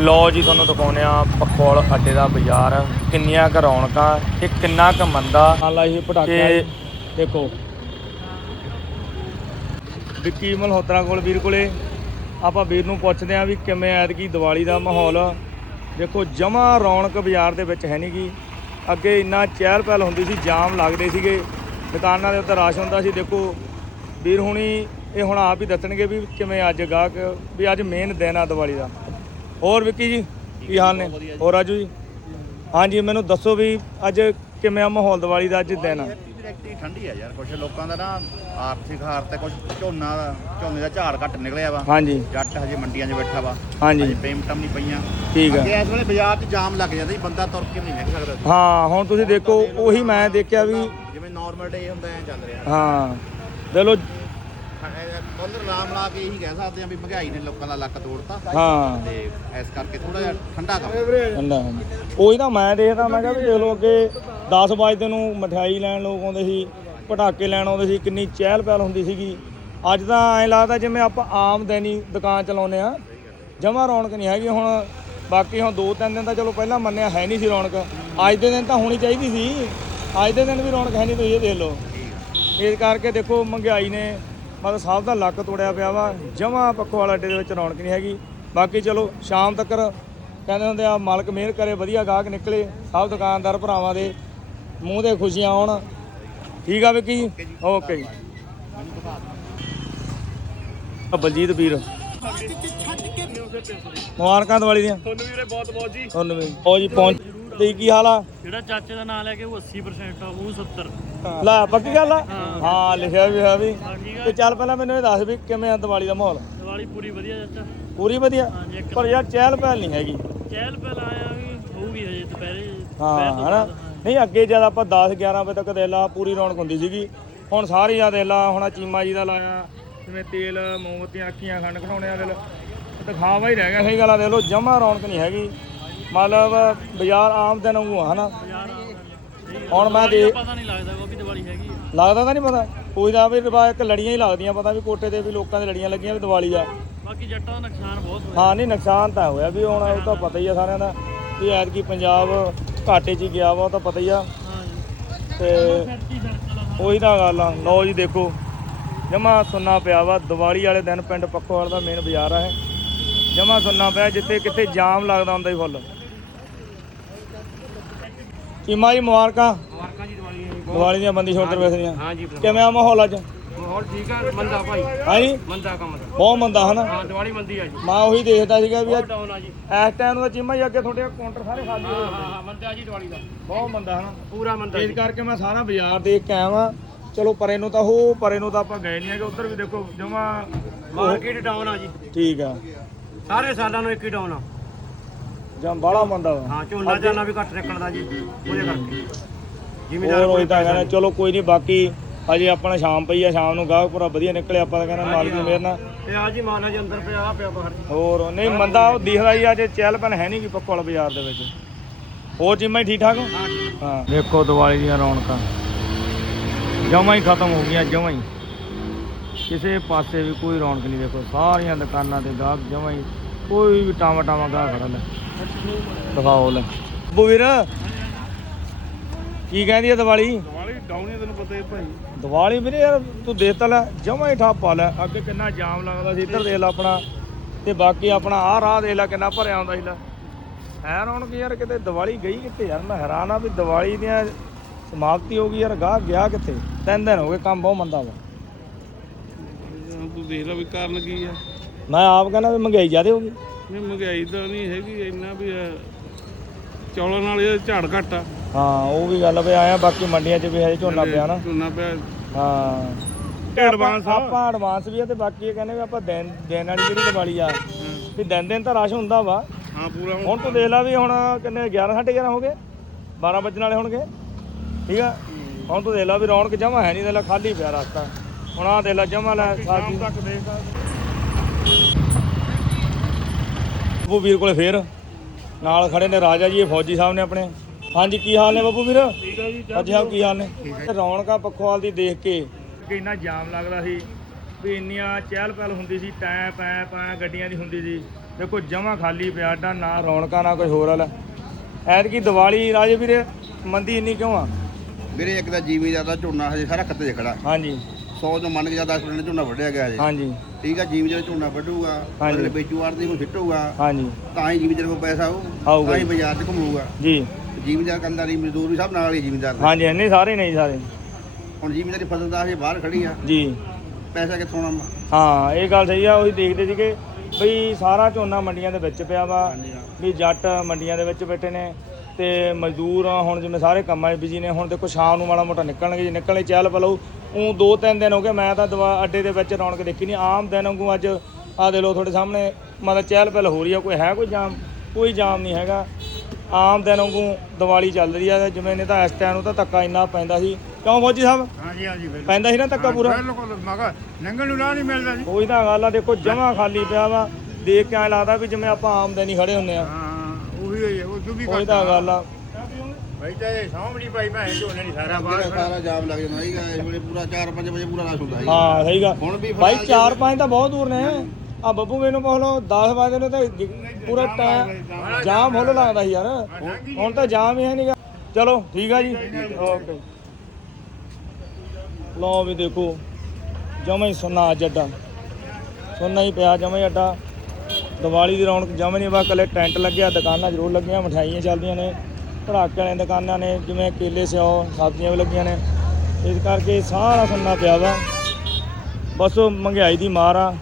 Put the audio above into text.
ਲੋ ਜੀ ਤੁਹਾਨੂੰ ਦਿਖਾਉਂਦੇ ਆ ਪਖੋਲ ਅੱਡੇ ਦਾ ਬਾਜ਼ਾਰ। ਕਿੰਨੀਆਂ ਕੁ ਰੌਣਕਾਂ ਤੇ ਕਿੰਨਾ ਕੁ ਮੰਦਾ। ਨਾਲ ਲਾਈ ਪਟਾਕੇ ਦੇਖੋ। ਵਿੱਕੀ ਮਲਹੋਤਰਾ ਕੋਲ ਵੀਰ ਕੋਲੇ ਆਪਾਂ ਵੀਰ ਨੂੰ ਪੁੱਛਦੇ ਆ ਵੀ ਕਿਵੇਂ ਐਤਕੀ ਦੀਵਾਲੀ ਦਾ ਮਾਹੌਲ। ਦੇਖੋ ਜਮਾ ਰੌਣਕ ਬਾਜ਼ਾਰ ਦੇ ਵਿੱਚ ਹੈ ਨਹੀਂ ਗੀ। ਅੱਗੇ ਇੰਨਾ ਚਹਿਲ ਪਹਿਲ ਹੁੰਦੀ ਸੀ ਜਾਮ ਲੱਗਦੇ ਸੀਗੇ। ਦੁਕਾਨਾਂ ਦੇ ਉੱਤੇ ਰਸ਼ ਹੁੰਦਾ ਸੀ। ਦੇਖੋ ਵੀਰ ਹੁਣੀ ਇਹ ਹੁਣ ਆਪ ਹੀ ਦੱਸਣਗੇ ਵੀ ਕਿਵੇਂ ਅੱਜ ਗਾਹਕ ਵੀ ਅੱਜ ਮੇਨ ਦਿਨ ਆ ਦੀਵਾਲੀ ਦਾ। ਹੋਰ ਵਿੱਕੀ ਜੀ ਕੀ ਹਾਲ ਨੇ? ਹੋਰ ਰਾਜੂ ਜੀ? ਹਾਂਜੀ ਮੈਨੂੰ ਦੱਸੋ ਵੀ ਅੱਜ ਕਿਵੇਂ ਆ ਮਾਹੌਲ ਦੀਵਾਲੀ ਦਾ ਅੱਜ ਦਿਨ? ਆ ਡਾਇਰੈਕਟਲੀ ਠੰਡੀ ਆ ਯਾਰ ਕੁਛ ਲੋਕਾਂ ਦਾ ਨਾ ਆਰਥਿਕ ਹਾਰ ਤੇ ਕੁਛ ਝੋਨਾ ਦਾ ਝੋਨੇ ਦਾ ਝਾੜ ਘੱਟ ਨਿਕਲਿਆ ਵਾ। ਹਾਂਜੀ। ਜੱਟ ਹਜੇ ਮੰਡੀਆਂ 'ਚ ਬੈਠਾ ਵਾ। ਹਾਂਜੀ। ਪੇਮੈਂਟਾਂ ਨਹੀਂ ਪਈਆਂ। ਠੀਕ ਆ। ਇਸ ਵੇਲੇ ਬਾਜ਼ਾਰ 'ਚ ਜਾਮ ਲੱਗ ਜਾਂਦਾ ਸੀ ਬੰਦਾ ਤੁਰ ਕੇ ਨਹੀਂ ਨਿਕਲ ਸਕਦਾ। ਹਾਂ ਹੁਣ ਤੁਸੀਂ ਦੇਖੋ ਉਹੀ ਮੈਂ ਦੇਖਿਆ ਵੀ ਜਿਵੇਂ ਨਾਰਮਲ ਡੇ ਹੁੰਦਾ ਐ ਚੱਲ ਰਿਹਾ। ਹਾਂ। ਦੇ ਲੋ ਕੁੱਲ ਰਾਮ ਲਾ ਕੇ ਇਹੀ ਕਹਿ ਸਕਦੇ ਆ ਵੀ ਮਹਿੰਗਾਈ ਨੇ ਲੋਕਾਂ ਦਾ ਲੱਕ ਤੋੜਤਾ। ਹਾਂ। ਤੇ ਇਸ ਕਰਕੇ ਥੋੜਾ ਜਿਹਾ ਠੰਡਾ ਕੰਮ। ਠੰਡਾ ਉਹੀ ਤਾਂ ਮੈਂ ਦੇਖਦਾ ਮੈਂ ਕਿਹਾ ਵੀ ਦੇਖ ਲਓ ਅੱਗੇ 10 ਵਜੇ ਨੂੰ ਮਠਿਆਈ ਲੈਣ ਲੋਕ ਆਉਂਦੇ ਸੀ ਪਟਾਕੇ ਲੈਣ ਆਉਂਦੇ ਸੀ ਕਿੰਨੀ ਚਹਿਲ ਪਹਿਲ ਹੁੰਦੀ ਸੀਗੀ। ਅੱਜ ਤਾਂ ਐਂ ਲੱਗਦਾ ਜਿਵੇਂ ਆਪਾਂ ਆਮ ਦੈਨੀ ਦੁਕਾਨ ਚਲਾਉਂਦੇ ਆ ਜਮਾ ਰੌਣਕ ਨਹੀਂ ਹੈਗੀ ਹੁਣ। ਬਾਕੀ ਹੁਣ ਦੋ ਤਿੰਨ ਦਿਨ ਤਾਂ ਚਲੋ ਪਹਿਲਾਂ ਮੰਨਿਆ ਹੈ ਨਹੀਂ ਸੀ ਰੌਣਕ। ਅੱਜ ਦੇ ਦਿਨ ਤਾਂ ਹੋਣੀ ਚਾਹੀਦੀ ਸੀ। ਅੱਜ ਦੇ ਦਿਨ ਵੀ ਰੌਣਕ ਹੈ ਨਹੀਂ ਤੁਸੀਂ ਇਹ ਦੇਖ ਲਓ। ਇਸ ਕਰਕੇ ਦੇਖੋ ਮਹਿੰਗਾਈ ਨੇ ਮਤਲਬ ਸਭ ਦਾ ਲੱਕ ਤੋੜਿਆ ਪਿਆ ਵਾ ਜਮਾ ਪੱਖੋ ਵਾਲਾ ਅੱਡੇ ਦੇ ਵਿੱਚ ਰੌਣਕ ਨਹੀਂ ਹੈਗੀ। ਬਾਕੀ ਚਲੋ ਸ਼ਾਮ ਤੱਕ ਕਹਿੰਦੇ ਹੁੰਦੇ ਆ ਮਾਲਕ ਮਿਹਰ ਕਰੇ ਵਧੀਆ ਗਾਹਕ ਨਿਕਲੇ ਸਭ ਦੁਕਾਨਦਾਰ ਭਰਾਵਾਂ ਦੇ ਮੂੰਹ ਤੇ ਖੁਸ਼ੀਆਂ ਆਉਣ ਠੀਕ ਆ ਵਿੱਕੀ ਜੀ? ਓਕੇ ਜੀ। ਆ ਬਲਜੀਤ ਵੀਰ। ਮੁਬਾਰਕਾਂ ਦੀਵਾਲੀ ਦੀਆਂ। ਤੁਹਾਨੂੰ ਵੀਰੇ ਬਹੁਤ ਬਹੁਤ ਜੀ। ਤੁਹਾਨੂੰ ਵੀ। ਉਹ ਜੀ ਪਹੁੰਚ ਤੇ ਕੀ ਹਾਲ ਆ? ਜਿਹੜਾ ਚਾਚੇ ਦਾ ਨਾਮ ਲੈ ਕੇ ਉਹ 80% ਆ ਉਹ 70 ਲੈ ਪੱਕੀ ਗੱਲ ਆ? ਹਾਂ ਲਿਖਿਆ ਵੀ ਹੈ ਵੀ। ਤੇ ਚੱਲ ਪਹਿਲਾਂ ਮੈਨੂੰ ਇਹ ਦੱਸ ਵੀ ਕਿਵੇਂ ਆ ਦੀਵਾਲੀ ਦਾ ਮਾਹੌਲ? ਦੀਵਾਲੀ ਪੂਰੀ ਵਧੀਆ ਚਾਚਾ। ਪੂਰੀ ਵਧੀਆ? ਹਾਂਜੀ ਇੱਕ ਪਰ ਯਾਰ ਚਹਿਲ ਪਹਿਲ ਨਹੀਂ ਹੈਗੀ। ਚਹਿਲ ਪਹਿਲ ਆਇਆ ਵੀ ਹੋਊਗੀ ਹਜੇ ਦੁਪਹਿਰੇ। ਹਾਂ ਦੁਪਹਿਰ ਤੋਂ ਹਨਾ? ਬਾਅਦ, ਨਹੀਂ ਅੱਗੇ ਜਦ ਆਪਾਂ 10 11 ਵਜੇ ਤੱਕ ਦੇਲਾ ਪੂਰੀ ਰੌਣਕ ਹੁੰਦੀ ਸੀਗੀ। ਹੁਣ ਸਾਰੀ ਆ ਦੇਲਾ ਹੁਣ ਆਹ ਚੀਮਾ ਜੀ ਦਾ ਲਾਇਆ ਜਿਵੇਂ ਤੇਲ ਮੋਮਬੱਤੀਆਂ ਅੱਖੀਆਂ ਖੰਡ ਘਟਾਉਣੇ ਆ ਦਿਲ ਦਿਖਾਵਾ ਹੀ ਰਹਿ ਗਿਆ ਸਹੀ ਗੱਲ ਆ ਦੇਖ ਲਓ ਜਮਾ ਰੌਣਕ ਨਹੀਂ ਹੈਗੀ। ਮਤਲਬ ਬਾਜ਼ਾਰ ਆਮ ਦਿਨ ਵਾਂਗੂ ਆ ਹਨਾ? ਹੁਣ ਮੈਂ ਦਾ ਪਤਾ ਨਹੀਂ ਲੱਗਦਾ ਉਹ ਵੀ ਦੀਵਾਲੀ ਹੈਗੀ ਆ। ਲੱਗਦਾ ਤਾਂ ਨਹੀਂ ਪਤਾ। ਕੋਈ ਦਾ ਵੀ ਰਿਵਾਜ ਇੱਕ ਲੜੀਆਂ ਹੀ ਲੱਗਦੀਆਂ ਪਤਾ ਵੀ ਕੋਟੇ ਤੇ ਵੀ ਲੋਕਾਂ ਦੇ ਲੜੀਆਂ ਲੱਗੀਆਂ ਵੀ ਦੀਵਾਲੀ ਆ। ਬਾਕੀ ਜੱਟਾਂ ਦਾ ਨੁਕਸਾਨ ਬਹੁਤ ਹੋਇਆ। ਹਾਂ ਨਹੀਂ ਨੁਕਸਾਨ ਤਾਂ ਹੋਇਆ ਵੀ ਹੁਣ ਉਹ ਤਾਂ ਪਤਾ ਹੀ ਆ ਸਾਰਿਆਂ ਦਾ ਵੀ ਐਤਕੀ ਪੰਜਾਬ ਘਾਟੇ 'ਚ ਹੀ ਗਿਆ ਵਾ ਉਹ ਤਾਂ ਪਤਾ ਹੀ ਆ। ਤੇ ਉਹੀ ਤਾਂ ਗੱਲ ਆ। ਲਓ ਜੀ ਦੇਖੋ। ਜਮਾ ਸੁੰਨਾ ਪਿਆ ਵਾ। ਦੀਵਾਲੀ ਵਾਲੇ ਦਿਨ ਪਿੰਡ ਪੱਖੋਵਾਲ ਦਾ ਮੇਨ ਬਾਜ਼ਾਰ ਆ ਇਹ। ਜਮਾ ਸੁੰਨਾ ਪਿਆ ਜਿੱਥੇ ਕਿੱਥੇ ਜਾਮ ਲੱਗਦਾ ਹੁੰਦਾ ਹੀ ਫੁੱਲ। ਚੀਮਾ ਜੀ ਮੁਬਾਰਕਾਂ। ਮੁਬਾਰਕਾਂ ਜੀ ਦੀਵਾਲੀ ਦੀਵਾਲੀ ਦੀਆਂ ਬੰਦੀ ਛੋਟਰ ਵੇਸਦੀਆਂ ਹਾਂਜੀ ਕਿਵੇਂ ਆ ਮਾਹੌਲ ਅੱਜ? ਹੋਰ ਠੀਕ ਆ ਮੰਦਾ ਭਾਈ। ਹਾਂਜੀ? ਮੰਦਾ ਕੰਮ ਦਾ। ਬਹੁਤ ਮੰਦਾ ਹਨਾ? ਹਾਂ ਦੀਵਾਲੀ ਮੰਦੀ ਆ ਜੀ। ਮੈਂ ਉਹੀ ਦੇਖਦਾ ਸੀਗਾ ਵੀ ਅੱਜ ਡਾਊਨ ਆ ਜੀ। ਇਸ ਟਾਈਮ ਨੂੰ ਤਾਂ ਚੀਮਾ ਜੀ ਅੱਗੇ ਤੁਹਾਡੇ ਕਾਊਂਟਰ ਸਾਰੇ ਖਾਲੀ ਹੋਏ ਹਾਂ ਹਾਂ ਮੰਦਾ ਜੀ ਦੀਵਾਲੀ ਦਾ। ਬਹੁਤ ਮੰਦਾ ਹਨਾ? ਪੂਰਾ ਮੰਦਾ ਇਸ ਕਰਕੇ ਮੈਂ ਸਾਰਾ ਬਾਜ਼ਾਰ ਦੇਖ ਕੇ ਆਇਆ ਵਾਂ। ਚਲੋ ਪਰੇ ਨੂੰ ਤਾਂ ਉਹ ਪਰੇ ਨੂੰ ਤਾਂ ਆਪਾਂ ਗਏ ਨਹੀਂ ਹੈਗੇ। ਉੱਧਰ ਵੀ ਦੇਖੋ ਜਮਾ ਮਾਰਕੀਟ ਡਾਊਨ ਆ ਜੀ। ਠੀਕ ਆ। ਸਾਰੇ ਸਾਲਾਂ ਨੂੰ ਇੱਕ ਹੀ ਡਾਊਨ ਆ। ਜਮ ਬਾਲਾ ਮੰਦਾ ਵਾ। ਹਾਂ ਝੋਨਾ ਜਾਨਾ ਵੀ ਘੱਟ ਨਿਕਲਦਾ ਜੀ ਉਹਦੇ ਕਰਕੇ। ਹੋਰ ਜ਼ਿਮੀਦਾਰ ਉਹੀ ਤਾਂ ਕਹਿੰਦਾ ਚਲੋ ਕੋਈ ਨਹੀਂ ਬਾਕੀ ਹਜੇ ਆਪਣਾ ਸ਼ਾਮ ਪਈ ਆ ਸ਼ਾਮ ਨੂੰ ਗਾਹਕ ਪੂਰਾ ਵਧੀਆ ਨਿਕਲੇ ਆਪਾਂ ਤਾਂ ਕਹਿੰਦੇ ਮਾਲਕ ਦੀ ਮਿਹਰ ਨਾਲ ਤੇ ਆ ਜੀ ਮਾਲਾ ਜੀ ਅੰਦਰ ਪਿਆ ਆ ਪਿਆ ਬਾਹਰ ਜੀ ਹੋਰ ਨਹੀਂ ਮੰਦਾ ਉਹ ਦਿਖਦਾ ਹੀ ਅੱਜ ਚਹਿਲ ਪਹਿਲ ਹੈ ਨਹੀਂ ਕਿ ਪੱਕੋਲ ਬਾਜ਼ਾਰ ਦੇ ਵਿੱਚ। ਹੋਰ ਹੀ ਠੀਕ ਠਾਕ ਹੋ? ਹਾਂ ਜੀ ਹਾਂ। ਦੇਖੋ ਦੀਵਾਲੀ ਦੀਆਂ ਰੌਣਕਾਂ। ਜਮਾਂ ਹੀ ਖਤਮ ਹੋ ਗਈਆਂ ਜਮਾਂ ਹੀ। ਕਿਸੇ ਪਾਸੇ ਵੀ ਕੋਈ ਰੌਣਕ ਨਹੀਂ ਦੇਖੋ ਸਾਰੀਆਂ ਦੁਕਾਨਾਂ ਤੇ ਗਾਹਕ ਜਮਾਂ ਹੀ ਕੋਈ ਵੀ ਟਾਵਾ ਟਾਵਾ ਗਾਹਕ ਖੜਾ ਲੈ। ਦਿਖਾਓ ਲੈ। ਬੱਬੂ ਵੀਰ ਕੀ ਕਹਿੰਦੀ ਹੈ ਦੀਵਾਲੀ? ਦੀਵਾਲੀ ਹੀ ਤੈਨੂੰ ਪਤਾ ਹੀ ਭਾਈ। ਦੀਵਾਲੀ ਵੀਰੇ ਯਾਰ ਤੂੰ ਦੇਖ ਤਾਂ ਲੈ ਜਮਾਂ ਹੀ ਠਾਪਾ ਲੈ। ਅੱਗੇ ਕਿੰਨਾ ਜਾਮ ਲੱਗਦਾ ਸੀ ਇੱਧਰ ਦੇਖ ਲੈ ਆਪਣਾ। ਤੇ ਬਾਕੀ ਆਪਣਾ ਆਹ ਰਾਹ ਦੇਖ ਲੈ ਕਿੰਨਾ ਭਰਿਆ ਹੁੰਦਾ ਸੀ ਲੈ। ਹੈ ਰੌਣਕ ਯਾਰ ਕਿਤੇ ਦੀਵਾਲੀ ਗਈ ਕਿੱਥੇ ਯਾਰ? ਮੈਂ ਹੈਰਾਨ ਆ ਵੀ ਦੀਵਾਲੀ ਦੀਆਂ ਸਮਾਪਤੀ ਹੋ ਗਈ ਯਾਰ ਗਾਹ ਗਿਆ ਕਿੱਥੇ? ਤਿੰਨ ਦਿਨ ਹੋ ਗਏ ਕੰਮ ਬਹੁਤ ਮੰਦਾ ਵਾ। ਤੂੰ ਦੇਖ ਲੈ ਵੀ ਕਾਰਨ ਕੀ ਆ। ਮੈਂ ਆਪ ਕਹਿੰਦਾ ਵੀ ਮਹਿੰਗਾਈ ਜ਼ਿਆਦੇ ਹੋ ਗਈ। ਨਹੀਂ ਮਹਿੰਗਾਈ ਤਾਂ ਨਹੀਂ ਹੈਗੀ ਇੰਨਾ ਵੀ ਆ, ਚੌਲਾਂ ਨਾਲ ਇਹ ਝਾੜ ਘੱਟ ਆ। ਹਾਂ ਉਹ ਵੀ ਗੱਲ ਵੀ ਆਇਆ ਬਾਕੀ ਮੰਡੀਆਂ 'ਚ ਵੀ ਹਜੇ ਝੋਨਾ ਪਿਆ ਨਾ। ਝੋਨਾ ਪਿਆ। ਹਾਂ। ਐਡਵਾਂਸ ਆਪਾਂ ਐਡਵਾਂਸ ਵੀ ਆ ਤੇ ਬਾਕੀ ਇਹ ਕਹਿੰਦੇ ਵੀ ਆਪਾਂ ਦਿਨ ਦਿਨ ਵਾਲੀ ਜਿਹੜੀ ਦੀਵਾਲੀ ਆ ਵੀ ਦਿਨ ਦਿਨ ਤਾਂ ਰਸ਼ ਹੁੰਦਾ ਵਾ। ਹਾਂ ਪੂਰਾ ਹੁਣ ਹੁਣ ਤੂੰ ਦੇਖ ਲੈ ਵੀ ਹੁਣ ਕਿੰਨੇ 11 11:30 ਹੋ ਗਏ। 12 ਵੱਜਣ ਵਾਲੇ ਹੋਣਗੇ। ਠੀਕ ਆ? ਹੁਣ ਤੂੰ ਦੇਖ ਲੈ ਵੀ ਰੌਣਕ ਜਮਾ ਹੈ ਨਹੀਂ ਦੇਖ ਲੈ ਖਾਲੀ ਪਿਆ ਰਸਤਾ। ਹੁਣ ਆ ਦੇਖ ਲੈ ਜਮਾ ਲੈ ਸਾਡੀ ਤੱਕ ਦੇਖ ਉਹ ਵੀਰ ਕੋਲੇ ਫੇਰ। ਨਾਲ ਖੜੇ ਨੇ ਰਾਜਾ ਜੀ ਇਹ ਫੌਜੀ ਸਾਹਿਬ ਨੇ ਆਪਣੇ। ਹਾਂਜੀ ਕੀ ਹਾਲ ਨੇ ਬੱਬੂ ਵੀਰ? ਠੀਕ ਆ ਜੀ ਅੱਜ ਸਾਹਿਬ ਕੀ ਹਾਲ ਨੇ? ਰੌਣਕਾਂ ਪੱਖੋਵਾਲ ਦੀ ਦੇਖ ਕੇ। ਕਿ ਇੰਨਾ ਜਾਮ ਲੱਗਦਾ ਸੀ ਵੀ ਇੰਨੀਆਂ ਚਹਿਲ ਪਹਿਲ ਹੁੰਦੀ ਸੀ ਟੈ ਪੈ ਪੈ ਗੱਡੀਆਂ ਦੀ ਹੁੰਦੀ ਸੀ। ਦੇਖੋ ਜਮਾ ਖਾਲੀ ਪਿਆ ਅੱਡਾ ਨਾ ਰੌਣਕਾਂ ਨਾ ਕੋਈ ਹੋਰ ਵਾਲਾ। ਐਤਕੀ ਦੀਵਾਲੀ ਰਾਜੇ ਵੀਰੇ ਮੰਦੀ ਇੰਨੀ ਕਿਉਂ ਆ? ਵੀਰੇ ਇੱਕ ਤਾਂ ਜੀਵੀਦਾਰ ਦਾ ਝੋਨਾ ਹਜੇ ਸਾਰਾ ਖੱਤੇ 'ਚ ਖੜਾ। ਹਾਂਜੀ। 100 ਤੋਂ ਮੰਨ ਕੇ ਜਾ 10 ਮਿੰਟ ਝੋਨਾ ਵੱਢਿਆ ਗਿਆ ਹਜੇ। ਹਾਂਜੀ। ਠੀਕ ਆ ਜੀਵੀਦਾਰ ਝੋਨਾ ਵੱਢੂਗਾ ਹਾਂਜੀ। ਵੇਚੂ ਆੜਦੀ ਨੂੰ ਸਿੱਟੂਗਾ ਹਾਂਜੀ। ਤਾਂ ਹੀ ਜੀਵੀਦਾਰ ਕੋਲ ਪੈਸਾ ਆਊ ਆਊਗਾ ਤਾਂ ਹੀ ਜੀ। ਬਾਜ਼ਾਰ 'ਚ ਘੁੰਮੂਗਾ। ਜੀ। ਜੀਵੀਦਾਰ ਕੰਦਾ ਨਹੀਂ ਮਜ਼ਦੂਰ ਵੀ ਸਭ ਨਾਲ ਹੀ ਜੀਵੀਦਾਰ ਦੇ ਹਾਂਜੀ ਇੰਨੇ ਸਾਰੇ ਨਹੀਂ ਸਾਰੇ। ਹੁਣ ਜੀਵੀਦਾਰ ਦੀ ਫਸਲ ਤਾਂ ਹਜੇ ਬਾਹਰ ਖੜੀ ਆ। ਜੀ। ਪੈਸਾ ਕਿੱਥੋਂ ਆਉਣਾ? ਹਾਂ ਇਹ ਗੱਲ ਸਹੀ ਆ ਉਹੀ ਦੇਖਦੇ ਸੀਗੇ ਬਈ ਸਾਰਾ ਝੋਨਾ ਮੰਡੀਆਂ ਦੇ ਵਿੱਚ ਪਿਆ ਵਾ ਵੀ ਜੱਟ ਮੰਡੀਆਂ ਦੇ ਵਿੱਚ ਬੈਠੇ ਨੇ ਤੇ ਮਜ਼ਦੂਰ ਹੁਣ ਜਿਵੇਂ ਸਾਰੇ ਕੰਮਾਂ 'ਚ ਬਿਜ਼ੀ ਨੇ ਹੁਣ ਦੇਖੋ ਸ਼ਾਮ ਨੂੰ ਮਾੜਾ ਮੋਟਾ ਨਿਕਲਣਗੇ ਜੇ ਨਿਕਲਣੇ ਚੱਲ ਪਲੋ ਉਹ ਦੋ ਤਿੰਨ ਦਿਨ ਹੋ ਗਏ ਮੈਂ ਤਾਂ ਦਵਾ ਅੱਡੇ ਦੇ ਵਿੱਚ ਰੌਣਕ ਦੇਖੀ ਨਹੀਂ ਆਮ ਦਿਨ ਵਾਂਗੂ ਅੱਜ ਆ ਦੇ ਲੋ ਤੁਹਾਡੇ ਸਾਹਮਣੇ ਮਤਲਬ ਚਹਿਲ ਪਹਿਲ ਹੋ ਰਹੀ ਆ ਕੋਈ ਹੈ ਕੋਈ ਜਾਮ? ਕੋਈ ਜਾਮ ਨਹੀਂ ਹੈਗਾ। ਆਮ ਦਿਨ ਵਾਂਗੂ ਦੀਵਾਲੀ ਚੱਲ ਰਹੀ ਆ ਜਿਵੇਂ ਨੇ ਤਾਂ ਇਸ ਟਾਈਮ ਨੂੰ ਤਾਂ ਧੱਕਾ ਇੰਨਾ ਪੈਂਦਾ ਸੀ। ਕਿਉਂ ਫੌਜੀ ਸਾਹਿਬ? ਹਾਂਜੀ ਹਾਂਜੀ ਬਿਲਕੁਲ। ਪੈਂਦਾ ਸੀ ਨਾ ਧੱਕਾ ਪੂਰਾ? ਬਿਲਕੁਲ ਮਗਾ ਲੰਘਣ ਨੂੰ ਰਾਹ ਨਹੀਂ ਮਿਲਦਾ ਜੀ। ਉਹੀ ਤਾਂ ਗੱਲ ਆ ਦੇਖੋ ਜਮਾ ਖਾਲੀ ਪਿਆ ਵਾ। ਦੇਖ ਕੇ ਐ ਲੱਗਦਾ ਵੀ ਜਿਵੇਂ ਆਪਾਂ ਆਮਦਨੀ ਖੜੇ ਹੁੰਨੇ ਆ। ਹਾਂ ਉਹੀ ਹੈ ਉਹ ਤੂੰ ਵੀ ਉਹੀ ਤਾਂ ਗੱਲ ਆ। ਭਾਈ ਤਾਂ ਇਹ ਸਾਹਮਣੀ ਭਾਈ ਭੈਣ ਝੋਨੇ ਨਹੀਂ ਸਾਰਾ ਬਾਹਰ ਜਿਹੜਾ ਸਾਰਾ ਜਾਮ ਲੱਗ ਜਾਂਦਾ ਸੀਗਾ ਇਸ ਵੇਲੇ ਪੂਰਾ 4-5 ਵਜੇ ਪੂਰਾ ਰਸ਼ ਹੁੰਦਾ ਸੀਗਾ। ਹਾਂ ਸਹੀ ਗੱਲ। ਹੁਣ ਵੀ ਭਾਈ ਫਿਲਹਾਲ 4-5 ਤਾਂ ਬਹੁਤ ਦੂਰ ਨੇ। ਆ ਬੱਬੂ ਮੈਨੂੰ ਪੁੱਛ ਲਓ 10 ਵਜੇ ਨੂੰ ਤਾਂ ਜ- ਪੂਰਾ ਟਾਈਮ ਜਾਮ ਹੁੱਲ ਲੱਗਦਾ ਸੀ ਯਾਰ। ਹੁਣ- ਹੁਣ ਤਾਂ ਜਾਮ ਹੀ ਹੈ ਨਹੀਂਗਾ ਚਲੋ ਠੀਕ ਆ ਜੀ। ਓਕੇ। ਲਓ ਵੀ ਦੇਖੋ ਜਮਾ ਹੀ ਸੁੰਨਾ ਅੱਜ ਅੱਡਾ। ਸੁੰਨਾ ਹੀ ਪਿਆ ਜਮਾ ਹੀ ਅੱਡਾ। ਦੀਵਾਲੀ ਦੀ ਰੌਣਕ ਜਮਾ ਨਹੀਂ ਵਾ ਕੱਲੇ ਟੈਂਟ ਲੱਗਿਆ ਦੁਕਾਨਾਂ ਜ਼ਰੂਰ ਲੱਗੀਆਂ ਮਠਾਈਆਂ ਚੱਲਦੀਆਂ ਨੇ। ਕੜਾਕੇ ਵਾਲੀਆਂ ਦੁਕਾਨਾਂ ਨੇ, ਜਿਵੇਂ ਕੇਲੇ ਸਿਓ, ਸਬਜ਼ੀਆਂ ਵੀ ਲੱਗੀਆਂ ਨੇ। ਇਸ ਕਰਕੇ ਸਾਰਾ ਸੁੰਨਾ ਪਿਆ ਵਾ। ਬਸ ਉਹ ਮਹਿੰਗਾਈ ਦੀ ਮਾਰ ਆ।